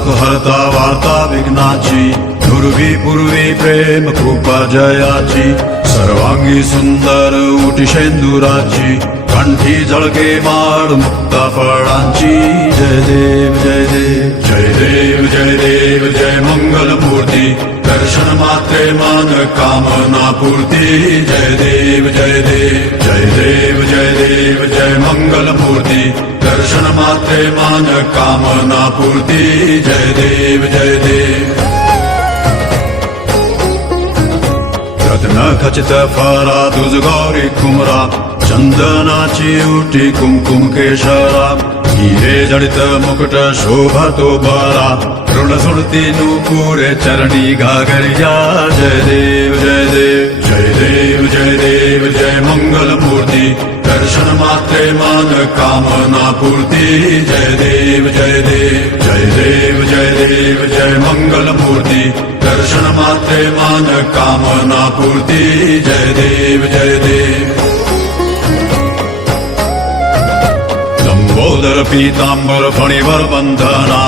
दुःख हरता वार्ता विघ्नाची दुर्वी पूर्वी प्रेम कृपा जयाची सर्वांगी सुंदर उटी शेंदुराची कंठी झळके माळ मुक्ता फळांची जय देव जय देव जय देव जय देव जय मंगल मूर्ती दर्शन मात्रे मान कामना पूर्ती जय देव जय देव जय देव जय देव जय मंगल मूर्ती दर्शन मात्रे मान कामना पूर्ती जय देव जय देव रत्न खचित फरा तुझ गौरी कुमरा चंदनाची उटी कुमकुम केशरा हिरे जडित मुकुट शोभतो बरा ऋण सुरती नुपुरे चरणी घागरिया जय देव जय देव जय देव जय देव जय मंगल मूर्ती दर्शन मात्रे मान कामना पूर्ती जय देव जय देव जय देव जय देव जय मंगल मूर्ती दर्शन मात्रे मान कामना पूर्ती जय देव जय देव लंबोदर पीतांबर फणीवर बंधना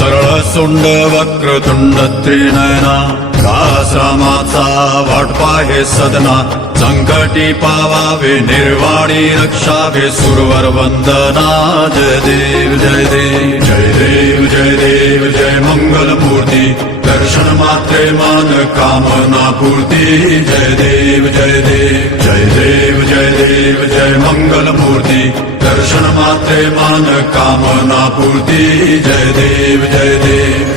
सरळ सोंड वक्रतुंड त्रिनयना दासरामाचा वाटपा हे सदना संकटी पावावे निर्वाणी रक्षावे सुरवर वंदना जय देव जय देव जय देव जय देव जय मंगल मूर्ती दर्शन मात्रे मान कामना पूर्ती जय देव जय देव जय देव जय देव जय मंगल मूर्ती दर्शन मात्रे मान कामना पूर्ती जय देव जय देव